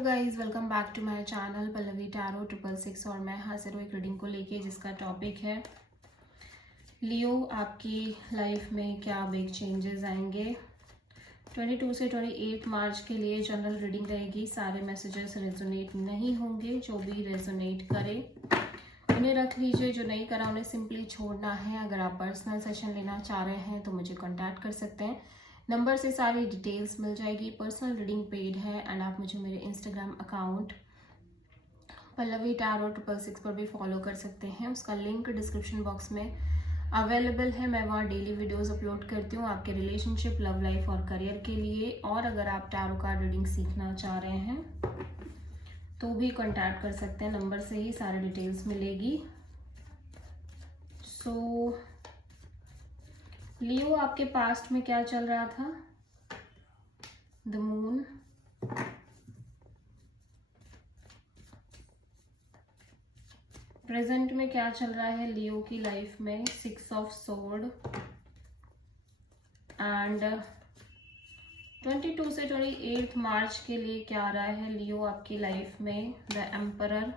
Guys welcome back to my channel Pallavi tarot 666 और मैं हाजिर हूँ एक रीडिंग को लेके जिसका टॉपिक है लियो। आपकी लाइफ में क्या बिग चेंजेस आएंगे। 22 से 28 मार्च के लिए जनरल रीडिंग रहेगी। सारे मैसेजेस रेजोनेट नहीं होंगे। जो भी रेजोनेट करे उन्हें रख लीजिए, जो नहीं करा उन्हें सिंपली छोड़ना है। अगर आप पर्सनल सेशन लेना चाह रहे हैं तो मुझे कॉन्टैक्ट कर सकते हैं। नंबर से सारी डिटेल्स मिल जाएगी। पर्सनल रीडिंग पेड है एंड आप मुझे मेरे इंस्टाग्राम अकाउंट पल्लवी टैरो 666 पर भी फॉलो कर सकते हैं। उसका लिंक डिस्क्रिप्शन बॉक्स में अवेलेबल है। मैं वहाँ डेली वीडियोस अपलोड करती हूँ आपके रिलेशनशिप, लव लाइफ और करियर के लिए। और अगर आप टैरो कार्ड रीडिंग सीखना चाह रहे हैं तो भी कॉन्टैक्ट कर सकते हैं। नंबर से ही सारी डिटेल्स मिलेगी। सो लियो, आपके पास्ट में क्या चल रहा था? द मून, प्रेजेंट में क्या चल रहा है लियो की लाइफ में? 6 ऑफ सोर्ड एंड 22 से 28 मार्च के लिए क्या आ रहा है लियो आपकी लाइफ में? The emperor.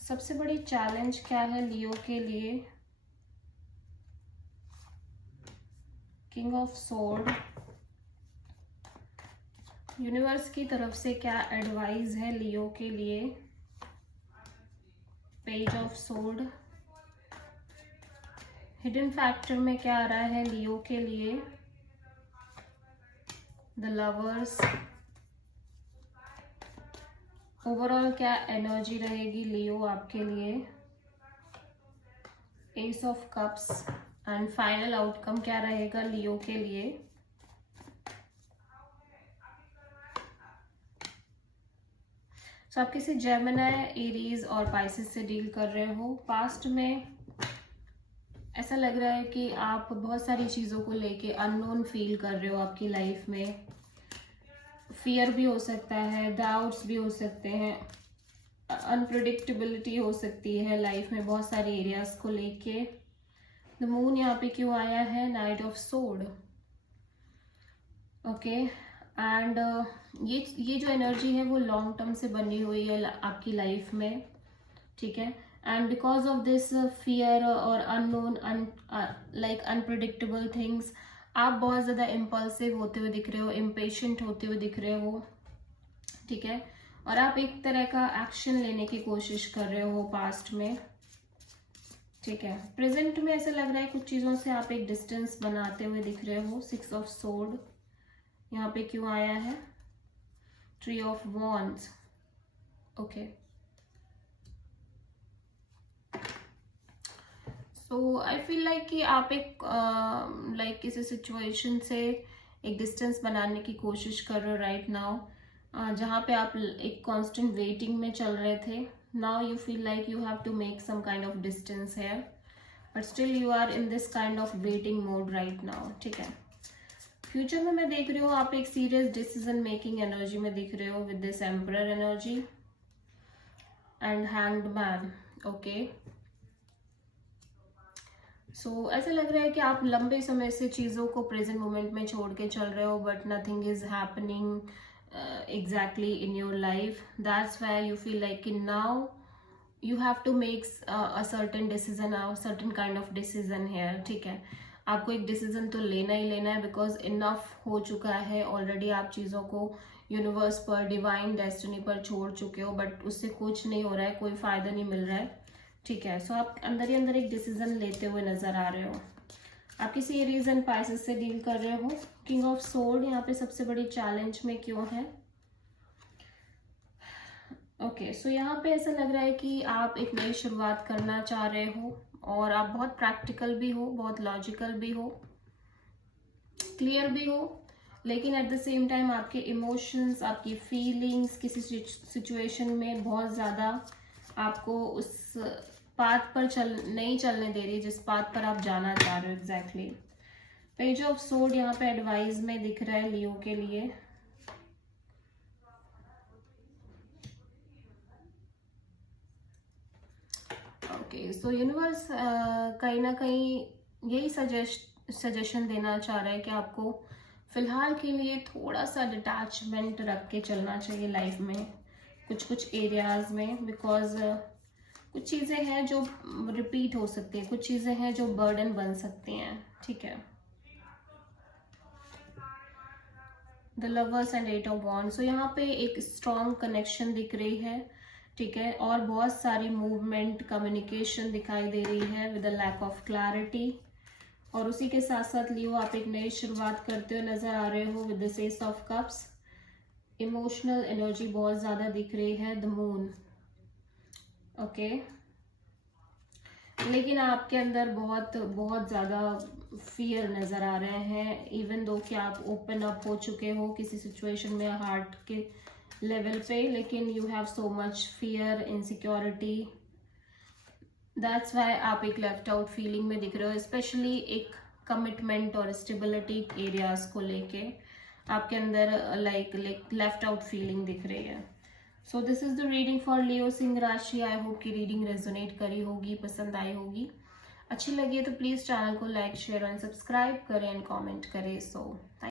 सबसे बड़ी चैलेंज क्या है लियो के लिए? King of sword. यूनिवर्स की तरफ से क्या एडवाइस है लियो के लिए? Page of sword. Hidden factor में क्या आ रहा है लियो के लिए? The lovers. ओवरऑल क्या एनर्जी रहेगी लियो आपके लिए? S of cups. And final outcome क्या रहेगा लियो के लिए? आप किसी जेमिनी, एरीज और पाइसेस से डील कर रहे हो। पास्ट में ऐसा लग रहा है कि आप बहुत सारी चीज़ों को लेके अननोन फील कर रहे हो। आपकी लाइफ में फियर भी हो सकता है, डाउट्स भी हो सकते हैं, अनप्रिडिक्टेबिलिटी हो सकती है लाइफ में बहुत सारे एरियाज को लेके। द मून यहाँ पे क्यों आया है? Night of sword. Okay and ये जो एनर्जी है वो लॉन्ग टर्म से बनी हुई है आपकी लाइफ में, ठीक है। And because of this fear और अननोन लाइक अनप्रिडिक्टेबल थिंग्स, आप बहुत ज़्यादा इम्पल्सिव होते हुए दिख रहे हो, इम्पेशेंट होते हुए दिख रहे हो, ठीक है। और आप एक तरह का एक्शन लेने की कोशिश कर रहे हो पास्ट में, ठीक है। प्रेजेंट में ऐसा लग रहा है कुछ चीज़ों से आप एक डिस्टेंस बनाते हुए दिख रहे हो। 6 ऑफ सोर्ड यहाँ पे क्यों आया है? Tree of wands. Okay, so I feel like कि आप एक लाइक किसी सिचुएशन से एक डिस्टेंस बनाने की कोशिश कर रहे हो राइट नाउ, जहाँ पे आप एक कांस्टेंट वेटिंग में चल रहे थे। Now you feel like you have to make some kind of distance है, but still you are in this kind of waiting mode right now, ठीक है। फ्यूचर में मैं देख रही हूँ आप एक सीरियस डिसीजन मेकिंग एनर्जी में दिख रहे हो with this emperor energy and hanged man. Okay, so ऐसा लग रहा है कि आप लंबे समय से चीज़ों को प्रेजेंट मोमेंट में छोड़ के चल रहे हो, but nothing is happening exactly in your life. That's why you feel like now you have to make a certain decision, a certain kind of decision है, ठीक है। आपको एक डिसीजन तो लेना ही लेना है बिकॉज इनफ हो चुका है ऑलरेडी। आप चीज़ों को यूनिवर्स पर, डिवाइन डेस्टिनी पर छोड़ चुके हो, बट उससे कुछ नहीं हो रहा है, कोई फायदा नहीं मिल रहा है, ठीक है। सो आप अंदर ही अंदर एक डिसीजन लेते हुए नजर आ रहे हो। आप किसी एरीज एंड पाइसेस से डील कर रहे हो। किंग ऑफ सोर्ड यहाँ पे सबसे बड़ी चैलेंज में क्यों है? ओके, सो यहाँ पे ऐसा लग रहा है कि आप एक नई शुरुआत करना चाह रहे हो और आप बहुत प्रैक्टिकल भी हो, बहुत लॉजिकल भी हो, क्लियर भी हो, लेकिन एट द सेम टाइम आपके इमोशंस, आपकी फीलिंग्स किसी सिचुएशन में बहुत ज़्यादा आपको उस पाथ पर नहीं चलने दे रही जिस पाथ पर आप जाना चाह रहे हो एग्जैक्टली। पेज ऑफ सोर्ड यहाँ पे एडवाइस में दिख रहा है लियो के लिए। ओके, सो यूनिवर्स कहीं ना कहीं यही सजेशन देना चाह रहा है कि आपको फिलहाल के लिए थोड़ा सा डिटैचमेंट रख के चलना चाहिए लाइफ में कुछ एरियाज में, बिकॉज कुछ चीज़ें हैं जो रिपीट हो सकती हैं, कुछ चीज़ें हैं जो बर्डन बन सकती हैं, ठीक है। The lovers and 8 of wands, so यहाँ पे एक स्ट्रॉन्ग कनेक्शन दिख रही है, ठीक है, और बहुत सारी मूवमेंट कम्युनिकेशन दिखाई दे रही है with a lack of clarity. और उसी के साथ साथ लियो आप एक नई शुरुआत करते हुए नजर आ रहे हो with the S of cups. Emotional energy बहुत ज़्यादा दिख रही है, द मून, ओके। लेकिन आपके अंदर बहुत बहुत ज़्यादा फियर नज़र आ रहे हैं, इवन दो कि आप ओपन अप हो चुके हो किसी सिचुएशन में हार्ट के लेवल पे, लेकिन you have so much fear, insecurity, that's why आप एक लेफ्ट आउट फीलिंग में दिख रहे हो, स्पेशली एक कमिटमेंट और स्टेबिलिटी एरियाज को लेके आपके अंदर लाइक लेफ्ट आउट फीलिंग दिख रही है। So this is the reading for Leo सिंह राशि। आई होप कि रीडिंग रेजोनेट करी होगी, पसंद आई होगी, अच्छी लगी है तो प्लीज़ चैनल को लाइक, शेयर एंड सब्सक्राइब करें एंड कमेंट करें। सो